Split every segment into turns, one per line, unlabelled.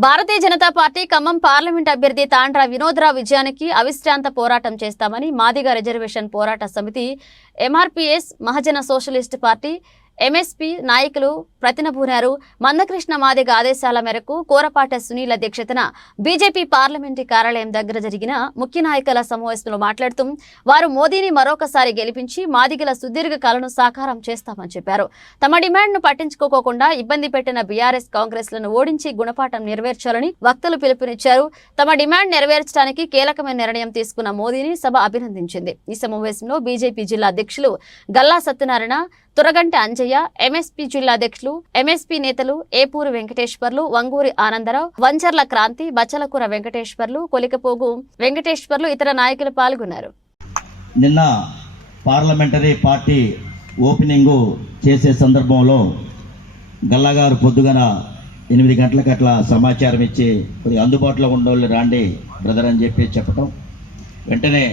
భారతీయ Janata party Khammam parliament అభ్యర్థి తాండ్రా వినోద్రావు విజయానికి అవిశ్రాంత పోరాటం చేస్తామని Madiga reservation Porata Samiti MRPS Mahajana socialist party MSP నాయకులు ప్రతినబూనారు. మందకృష్ణ మాదిగ ఆదేశాల మేరకు కోరపాట సునీల్ అధ్యక్షతన బీజేపీ పార్లమెంటరీ కార్యాలయం దగ్గర జరిగిన ముఖ్య నాయకుల సమావేశంలో మాట్లాడుతూ వారు మోదీని మరొకసారి గెలిపించి మాదిగల సుదీర్ఘ కలను సాకారం చేస్తామని చెప్పారు. తమ డిమాండ్ను పట్టించుకోకుండా ఇబ్బంది పెట్టిన బీఆర్ఎస్ కాంగ్రెస్లను ఓడించి గుణపాఠం నెరవేర్చాలని వక్తలు పిలుపునిచ్చారు. తమ డిమాండ్ నెరవేర్చడానికి కీలకమైన నిర్ణయం తీసుకున్న మోదీని సభ అభినందించింది. ఈ సమావేశంలో బీజేపీ జిల్లా అధ్యక్షులు గల్లా సత్యనారాయణ తురగంటి అంజయ్య ఎంఎస్పీ జిల్లా అధ్యక్షులు ఎంఎస్పీ నేతలు ఏపూరు వెంకటేశ్వర్లు వంగూరి ఆనందరావు వంచర్ల క్రాంతి బచ్చలకూర వెంకటేశ్వర్లు కొలికపోగు వెంకటేశ్వర్లు ఇతర నాయకులు పాల్గొన్నారు.
నిన్న పార్లమెంటరీ పార్టీ ఓపెనింగ్ చేసే సందర్భంలో గల్లాగారు పొద్దుగన ఎనిమిది గంటలకు అట్లా సమాచారం ఇచ్చి కొద్దిగా అందుబాటులో ఉండేవాళ్ళు రాండి బ్రదర్ అని చెప్పి చెప్పటం. వెంటనే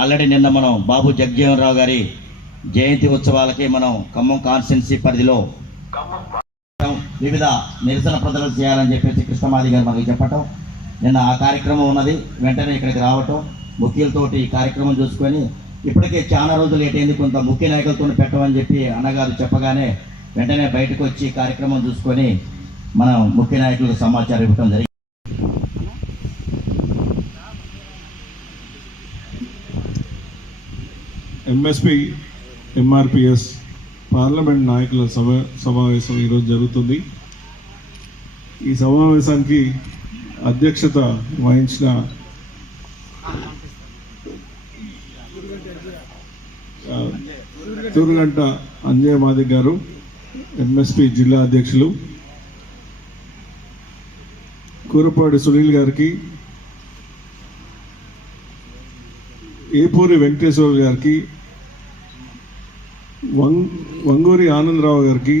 ఆల్రెడీ నిన్న మనం బాబు జగజీవనరావు గారి జయంతి ఉత్సవాలకి మనం ఖమ్మం కాన్స్టిట్యున్సీ పరిధిలో వివిధ నిరసన ప్రదర్శన చేయాలని చెప్పేసి కృష్ణమాది గారు మనకి చెప్పటం. నిన్న ఆ కార్యక్రమం ఉన్నది. వెంటనే ఇక్కడికి రావటం. ముఖ్యులతోటి కార్యక్రమం చూసుకొని ఇప్పటికే చాలా రోజులు ఏటైంది కొంత ముఖ్య నాయకులతో పెట్టమని చెప్పి అన్నగారు చెప్పగానే వెంటనే బయటకు వచ్చి కార్యక్రమం చూసుకొని మనం ముఖ్య నాయకులకు సమాచారం ఇవ్వడం జరిగింది.
ఎంఎస్పి ఎంఆర్పిఎస్ పార్లమెంట్ నాయకుల సమ సమావేశం ఈరోజు జరుగుతుంది. ఈ సమావేశానికి అధ్యక్షత వహించిన తూరుగంట అంజయ్ మాదిక్ గారు ఎంఎస్పి జిల్లా అధ్యక్షులు. కూరపాటి సునీల్ గారికి ఏపూరి వెంకటేశ్వర గారికి వంగూరి ఆనందరావు గారికి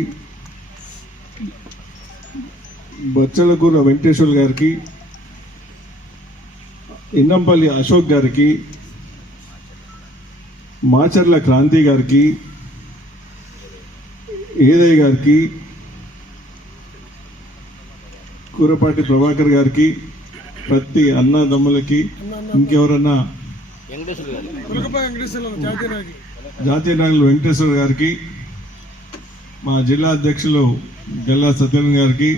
బచ్చలగూర వెంకటేశ్వర్ గారికి ఇన్నంపల్లి అశోక్ గారికి మాచర్ల క్రాంతి గారికి ఏదయ్య గారికి కూరపాటి ప్రభాకర్ గారికి ప్రతి అన్నదమ్ములకి ఇంకెవరన్నా జాతీయ నాయకులు వెంకటేశ్వర గారికి మా జిల్లా అధ్యక్షులు గల్లా సత్యనారాయణ గారికి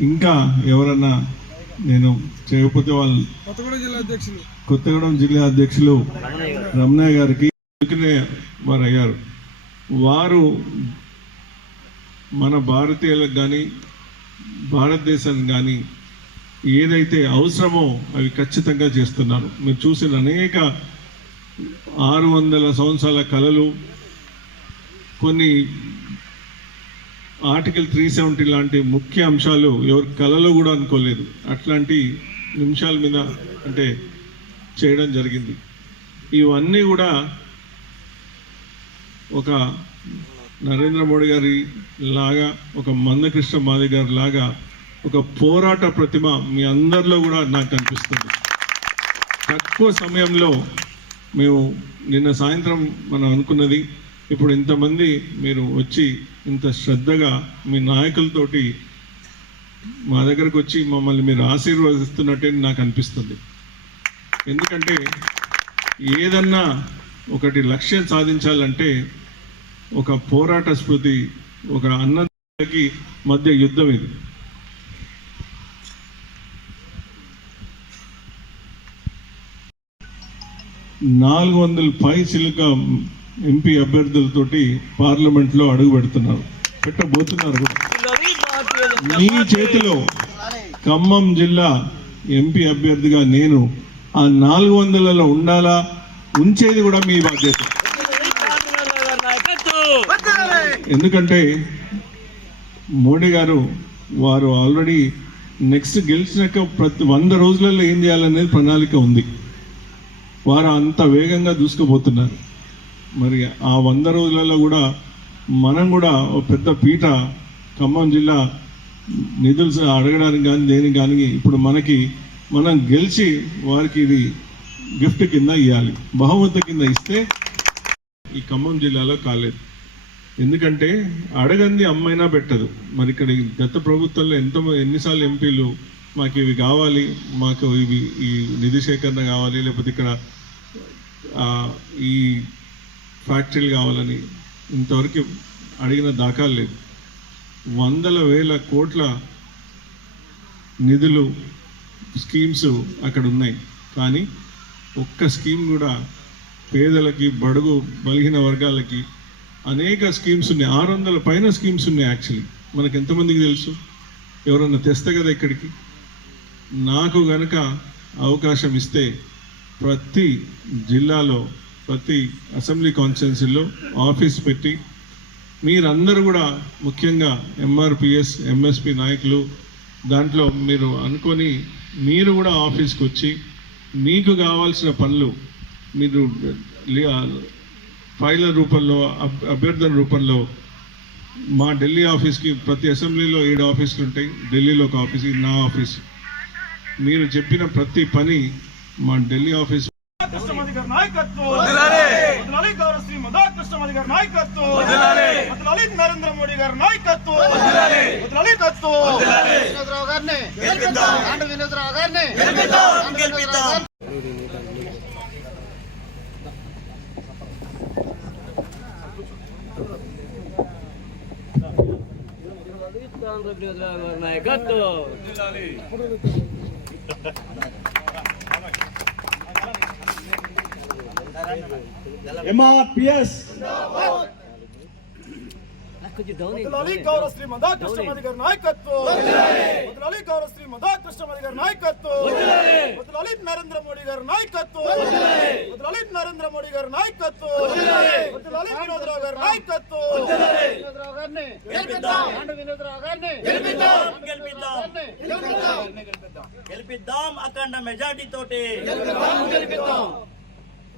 ఇంకా ఎవరన్నా నేను చేయకపోతే వాళ్ళు
కొత్తగూడెం జిల్లా అధ్యక్షులు.
కొత్తగూడెం జిల్లా అధ్యక్షులు రమణయ్య గారికి వారు అయ్యారు వారు మన భారతీయులకు కానీ భారతదేశానికి కానీ ఏదైతే అవసరమో అవి ఖచ్చితంగా చేస్తున్నారు. మీరు చూసిన అనేక ఆరు వందల సంవత్సరాల కళలు కొన్ని ఆర్టికల్ త్రీ సెవెంటీ లాంటి ముఖ్య అంశాలు ఎవరి కళలో కూడా అనుకోలేదు. అట్లాంటి నిమిషాల మీద అంటే చేయడం జరిగింది. ఇవన్నీ కూడా ఒక నరేంద్ర మోడీ గారి లాగా ఒక మందకృష్ణ మాది గారి లాగా ఒక పోరాట ప్రతిమ మీ అందరిలో కూడా నాకు కనిపిస్తుంది. తక్కువ సమయంలో మేము నిన్న సాయంత్రం మనం అనుకున్నది ఇప్పుడు ఇంతమంది మీరు వచ్చి ఇంత శ్రద్ధగా మీ నాయకులతోటి మా దగ్గరకు వచ్చి మమ్మల్ని మీరు ఆశీర్వదిస్తున్నట్టే నాకు అనిపిస్తుంది. ఎందుకంటే ఏదన్నా ఒకటి లక్ష్యం సాధించాలంటే ఒక పోరాట స్మృతి ఒక అన్నకి మధ్య యుద్ధం ఇది. నాలుగు వందల పై చిలుక ఎంపీ అభ్యర్థులతోటి పార్లమెంట్లో అడుగు పెడుతున్నారు పెట్టబోతున్నారు మీ చేతిలో ఖమ్మం జిల్లా ఎంపీ అభ్యర్థిగా నేను ఆ నాలుగు వందలలో ఉండాలా? ఉంచేది కూడా మీ బాధ్యత. ఎందుకంటే మోడీ గారు వారు ఆల్రెడీ నెక్స్ట్ గెలిచినాక ప్రతి వంద రోజులలో ఏం చేయాలనేది ప్రణాళిక ఉంది. వారు అంత వేగంగా దూసుకుపోతున్నారు. మరి ఆ వంద రోజులలో కూడా మనం కూడా ఓ పెద్ద పీట ఖమ్మం జిల్లా నిధులు అడగడానికి కానీ దేనికి కానీ ఇప్పుడు మనకి మనం గెలిచి వారికి ఇది గిఫ్ట్ కింద ఇవ్వాలి బహుమతి కింద ఇస్తే ఈ ఖమ్మం జిల్లాలో కాలేదు. ఎందుకంటే అడగంది అమ్మైనా పెట్టదు. మరి ఇక్కడ గత ప్రభుత్వంలో ఎంతో ఎన్నిసార్లు ఎంపీలు మాకు ఇవి కావాలి మాకు ఇవి ఈ నిధి సేకరణ కావాలి లేకపోతే ఇక్కడ ఈ ఫ్యాక్టరీలు కావాలని ఇంతవరకు అడిగిన దాఖలు లేదు. వందల వేల కోట్ల నిధులు స్కీమ్స్ అక్కడ ఉన్నాయి. కానీ ఒక్క స్కీమ్ కూడా పేదలకి బడుగు బలహీన వర్గాలకి అనేక స్కీమ్స్ ఉన్నాయి. ఆరు వందల పైన స్కీమ్స్ ఉన్నాయి యాక్చువల్లీ. మనకు ఎంతమందికి తెలుసు? ఎవరన్నా తెస్తే కదా ఇక్కడికి? నాకు గనక అవకాశం ఇస్తే ప్రతి జిల్లాలో ప్రతి అసెంబ్లీ కాన్స్టిట్యున్సీలో ఆఫీస్ పెట్టి మీరందరూ కూడా ముఖ్యంగా ఎంఆర్పిఎస్ ఎంఎస్పి నాయకులు దాంట్లో మీరు అనుకొని మీరు కూడా ఆఫీస్కి వచ్చి మీకు కావాల్సిన పనులు మీరు లి- ఫైలర్ రూపంలో అభ్యర్థన రూపంలో మా ఢిల్లీ ఆఫీస్కి ప్రతి అసెంబ్లీలో ఏడు ఆఫీసులు ఉంటాయి. ఢిల్లీలో ఒక ఆఫీస్ నా ఆఫీస్. మీరు చెప్పిన ప్రతి పని మా ఢిల్లీ ఆఫీస్
కృష్ణమది గారి నాయకత్వం. వదలాలి. గౌరవ శ్రీ మధా కృష్ణమది గారి నాయకత్వం. వదలాలి. నరేంద్ర మోడీ గారి నాయకత్వం.
నాయకత్వం
ఎంఆర్పిఎస్
కొంచెం డౌన్
వదలాలి గౌరవ శ్రీ మధా కృష్ణమది గారి నాయకత్వం వదలాలి గౌరవ శ్రీ మధా కృష్ణమది గారి నాయకత్వం వదలాలి నరేంద్ర మోడీ గారి నాయకత్వం వదలాలి నరేంద్ర మోడీ గారి నాయకత్వం వదలాలి వినోద్రావు గారి నాయకత్వం
గారిని
గెలిపిద్దాం అఖండ మెజార్టీ తోటి
గెలిపిద్దాం